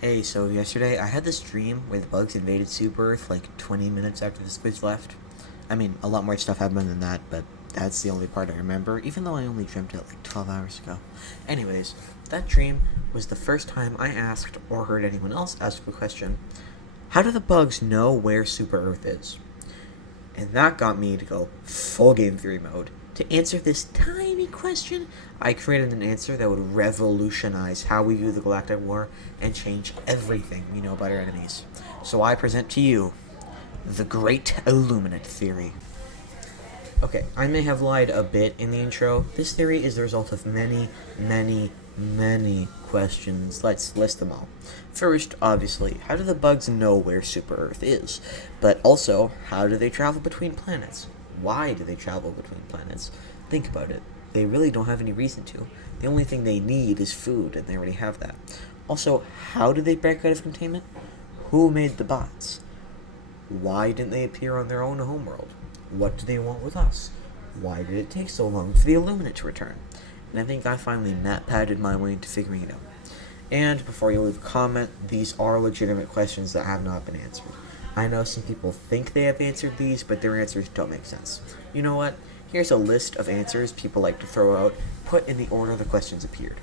Hey, so yesterday I had this dream where the bugs invaded Super Earth like 20 minutes after the squids left. I mean, a lot more stuff happened than that, but that's the only part I remember, even though I only dreamt it like 12 hours ago. Anyways, that dream was the first time I asked or heard anyone else ask the question, how do the bugs know where Super Earth is? And that got me to go full game theory mode. To answer this tiny question, I created an answer that would revolutionize how we view the Galactic War and change everything we know about our enemies. So I present to you the Great Illuminate Theory. Okay, I may have lied a bit in the intro. This theory is the result of many questions. Let's list them all. First, obviously, how do the bugs know where Super Earth is? But also, how do they travel between planets? Why do they travel between planets? Think about it. They really don't have any reason to. The only thing they need is food, and they already have that. Also, how do they break out of containment? Who made the bots? Why didn't they appear on their own homeworld? What do they want with us? Why did it take so long for the Illuminate to return? And I think I finally padded my way into figuring it out. And before you leave a comment, these are legitimate questions that have not been answered. I know some people think they have answered these, but their answers don't make sense. You know what? Here's a list of answers people like to throw out, put in the order the questions appeared.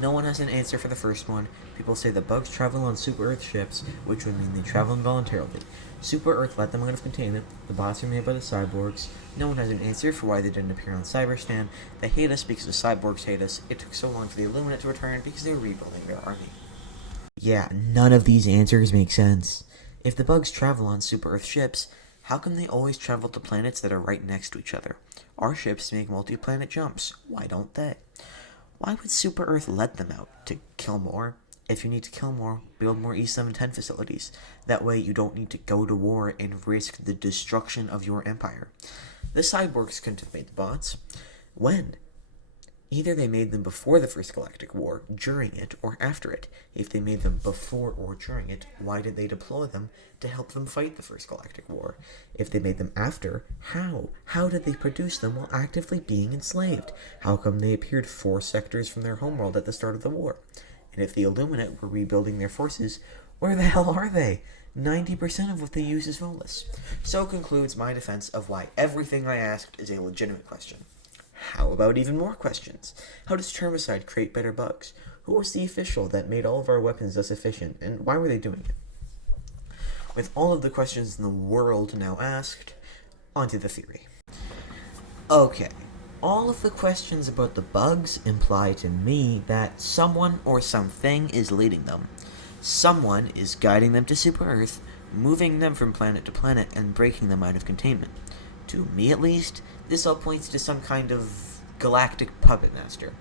No one has an answer for the first one. People say the bugs travel on Super Earth ships, which would mean they travel involuntarily. Super Earth let them out of containment. The bots are made by the cyborgs. No one has an answer for why they didn't appear on Cyberstan. They hate us because the cyborgs hate us. It took so long for the Illuminate to return because they were rebuilding their army. Yeah, none of these answers make sense. If the bugs travel on Super Earth ships, how come they always travel to planets that are right next to each other? Our ships make multi-planet jumps. Why don't they? Why would Super Earth let them out? To kill more? If you need to kill more, build more E710 facilities. That way you don't need to go to war and risk the destruction of your empire. The cyborgs couldn't have made the bots. When? Either they made them before the First Galactic War, during it, or after it. If they made them before or during it, why did they deploy them to help them fight the First Galactic War? If they made them after, how? How did they produce them while actively being enslaved? How come they appeared 4 sectors from their homeworld at the start of the war? And if the Illuminate were rebuilding their forces, where the hell are they? 90% of what they use is soulless. So concludes my defense of why everything I asked is a legitimate question. How about even more questions? How does Termicide create better bugs? Who was the official that made all of our weapons less efficient, and why were they doing it? With all of the questions in the world now asked, onto the theory. Okay, all of the questions about the bugs imply to me that someone or something is leading them. Someone is guiding them to Super Earth, moving them from planet to planet, and breaking them out of containment. To me at least, this all points to some kind of galactic puppet master.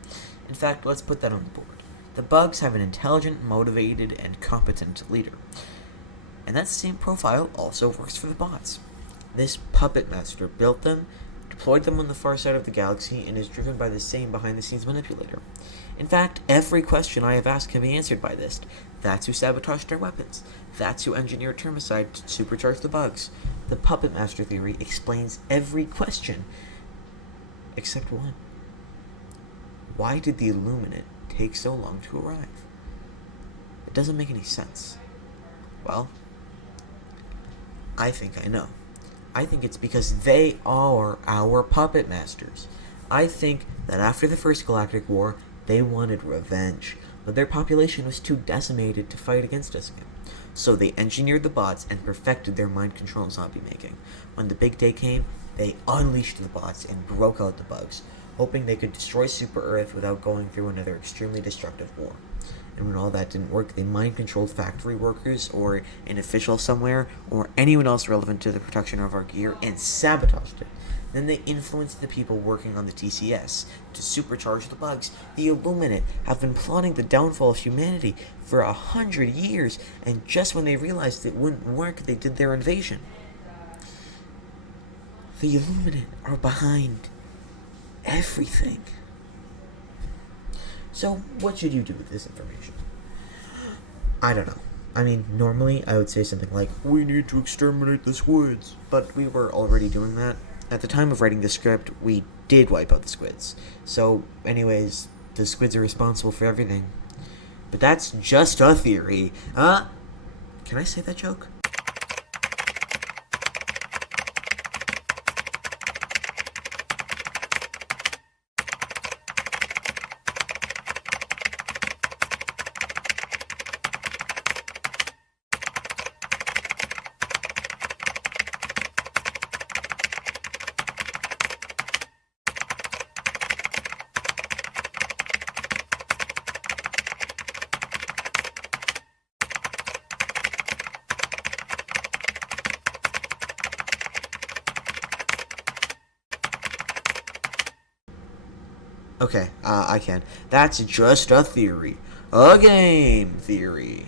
In fact, let's put that on the board. The bugs have an intelligent, motivated, and competent leader. And that same profile also works for the bots. This puppet master built them, deployed them on the far side of the galaxy, and is driven by the same behind-the-scenes manipulator. In fact, every question I have asked can be answered by this. That's who sabotaged our weapons. That's who engineered Termicide to supercharge the bugs. The Puppet Master theory explains every question, except one. Why did the Illuminate take so long to arrive? It doesn't make any sense. Well, I think I know. I think it's because they are our puppet masters. I think that after the First Galactic War, they wanted revenge, but their population was too decimated to fight against us again. So they engineered the bots and perfected their mind control zombie making. When the big day came, they unleashed the bots and broke out the bugs, hoping they could destroy Super Earth without going through another extremely destructive war. And when all that didn't work, they mind-controlled factory workers, or an official somewhere, or anyone else relevant to the production of our gear, and sabotaged it. Then they influenced the people working on the TCS to supercharge the bugs. The Illuminate have been plotting the downfall of humanity for 100 years, and just when they realized it wouldn't work, they did their invasion. The Illuminate are behind everything. So, what should you do with this information? I don't know. I mean, normally I would say something like, we need to exterminate the squids. But we were already doing that. At the time of writing the script, we did wipe out the squids. So, anyways, the squids are responsible for everything. But that's just a theory. Can I say that joke? Okay, I can. That's just a theory. A game theory.